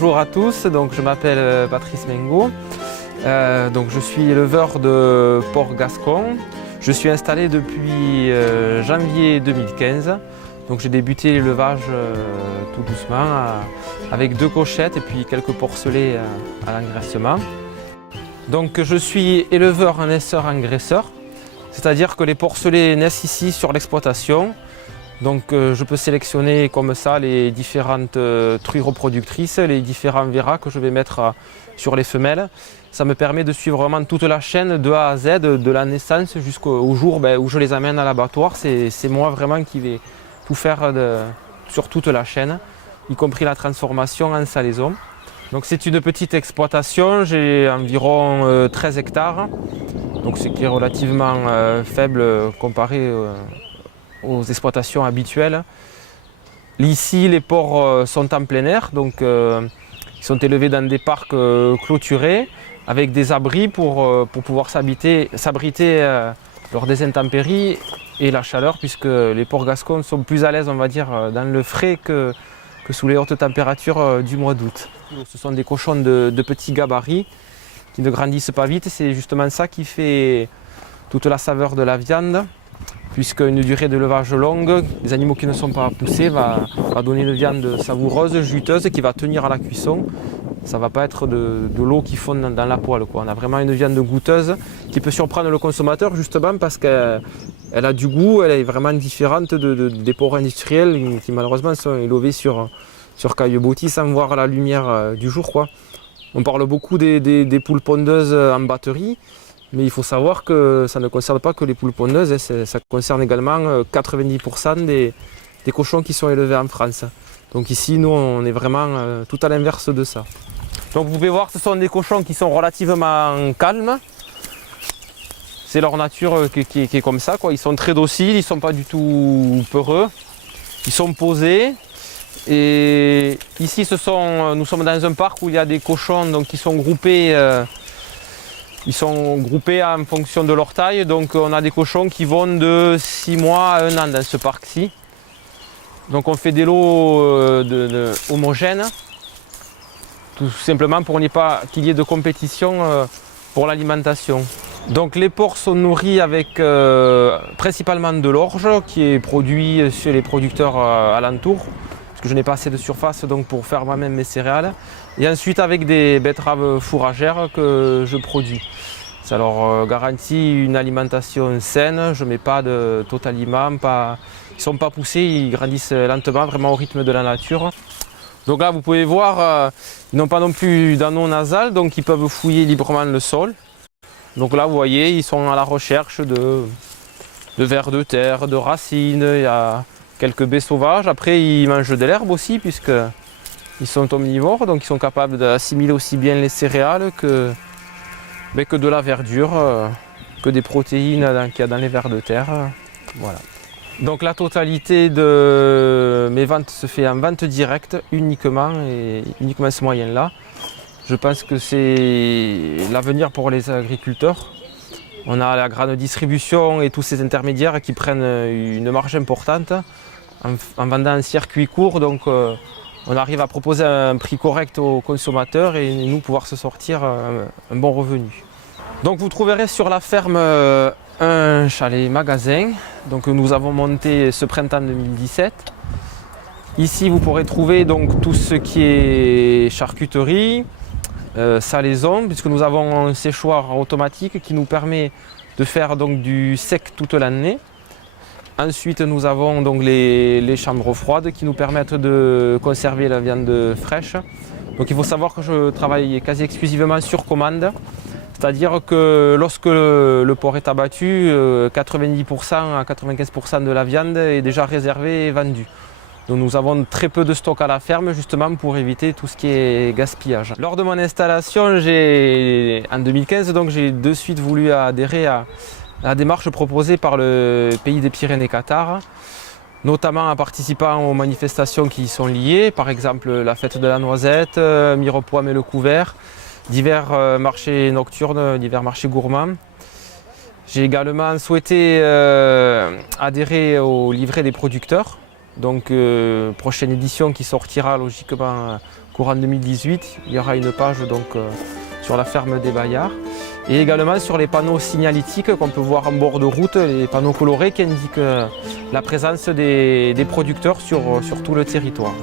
bonjour à tous, donc je m'appelle Patrice Mengo, donc je suis éleveur de porc gascon. Je suis installé depuis janvier 2015, donc j'ai débuté l'élevage tout doucement avec 2 cochettes et puis quelques porcelets à l'engraissement. Donc je suis éleveur naisseur-engraisseur, c'est-à-dire que les porcelets naissent ici sur l'exploitation. Donc je peux sélectionner comme ça les différentes truies reproductrices, les différents verras que je vais mettre sur les femelles. Ça me permet de suivre vraiment toute la chaîne de A à Z, de la naissance jusqu'au jour où je les amène à l'abattoir. C'est moi vraiment qui vais tout faire sur toute la chaîne, y compris la transformation en salaison. Donc c'est une petite exploitation, j'ai environ 13 hectares, donc ce qui est relativement faible comparé aux exploitations habituelles. Ici, les porcs sont en plein air, donc ils sont élevés dans des parcs clôturés avec des abris pour pouvoir s'abriter lors des intempéries et la chaleur, puisque les porcs gascons sont plus à l'aise, on va dire, dans le frais que sous les hautes températures du mois d'août. Ce sont des cochons de petits gabarits qui ne grandissent pas vite. C'est justement ça qui fait toute la saveur de la viande, puisque une durée d'élevage longue, les animaux qui ne sont pas poussés va donner une viande savoureuse, juteuse, qui va tenir à la cuisson. Ça ne va pas être de l'eau qui fond dans la poêle, quoi. On a vraiment une viande goûteuse qui peut surprendre le consommateur, justement parce qu'elle a du goût, elle est vraiment différente des porcs industriels qui malheureusement sont élevés sur caillebotis sans voir la lumière du jour, quoi. On parle beaucoup des poules pondeuses en batterie. Mais il faut savoir que ça ne concerne pas que les poules pondeuses, ça concerne également 90% des cochons qui sont élevés en France. Donc ici, nous, on est vraiment tout à l'inverse de ça. Donc vous pouvez voir, ce sont des cochons qui sont relativement calmes. C'est leur nature qui est comme ça, quoi. Ils sont très dociles, ils ne sont pas du tout peureux. Ils sont posés. Et ici, nous sommes dans un parc où il y a des cochons donc, qui sont groupés. Ils sont groupés en fonction de leur taille, donc on a des cochons qui vont de 6 mois à 1 an dans ce parc-ci. Donc on fait des lots homogènes, tout simplement pour pas qu'il y ait de compétition pour l'alimentation. Donc les porcs sont nourris avec principalement de l'orge qui est produit chez les producteurs alentours, parce que je n'ai pas assez de surface donc, pour faire moi-même mes céréales. Et ensuite avec des betteraves fourragères que je produis. Ça leur garantit une alimentation saine, je ne mets pas de totaliment, ils ne sont pas poussés, ils grandissent lentement, vraiment au rythme de la nature. Donc là vous pouvez voir, ils n'ont pas non plus d'anneau nasal, donc ils peuvent fouiller librement le sol. Donc là vous voyez, ils sont à la recherche de vers de terre, de racines, il y a quelques baies sauvages. Après ils mangent de l'herbe aussi, puisque ils sont omnivores, donc ils sont capables d'assimiler aussi bien les céréales que de la verdure, que des protéines qu'il y a dans les vers de terre. Voilà. Donc la totalité de mes ventes se fait en vente directe uniquement, et uniquement ce moyen-là. Je pense que c'est l'avenir pour les agriculteurs. On a la grande distribution et tous ces intermédiaires qui prennent une marge importante en vendant un circuit court. Donc, on arrive à proposer un prix correct aux consommateurs et nous pouvoir se sortir un bon revenu. Donc vous trouverez sur la ferme un chalet magasin donc, que nous avons monté ce printemps 2017. Ici vous pourrez trouver donc, tout ce qui est charcuterie, salaison, puisque nous avons un séchoir automatique qui nous permet de faire donc, du sec toute l'année. Ensuite, nous avons donc les chambres froides qui nous permettent de conserver la viande fraîche. Donc il faut savoir que je travaille quasi exclusivement sur commande. C'est-à-dire que lorsque le porc est abattu, 90% à 95% de la viande est déjà réservée et vendue. Donc nous avons très peu de stock à la ferme justement pour éviter tout ce qui est gaspillage. Lors de mon installation en 2015, j'ai de suite voulu adhérer à la démarche proposée par le pays des Pyrénées-Qatar, notamment en participant aux manifestations qui y sont liées, par exemple la fête de la noisette, Mirepoix et le couvert, divers marchés nocturnes, divers marchés gourmands. J'ai également souhaité adhérer au livret des producteurs, donc prochaine édition qui sortira logiquement courant 2018, il y aura une page donc, sur la ferme des Bayards. Et également sur les panneaux signalétiques qu'on peut voir en bord de route, les panneaux colorés qui indiquent la présence des producteurs sur tout le territoire.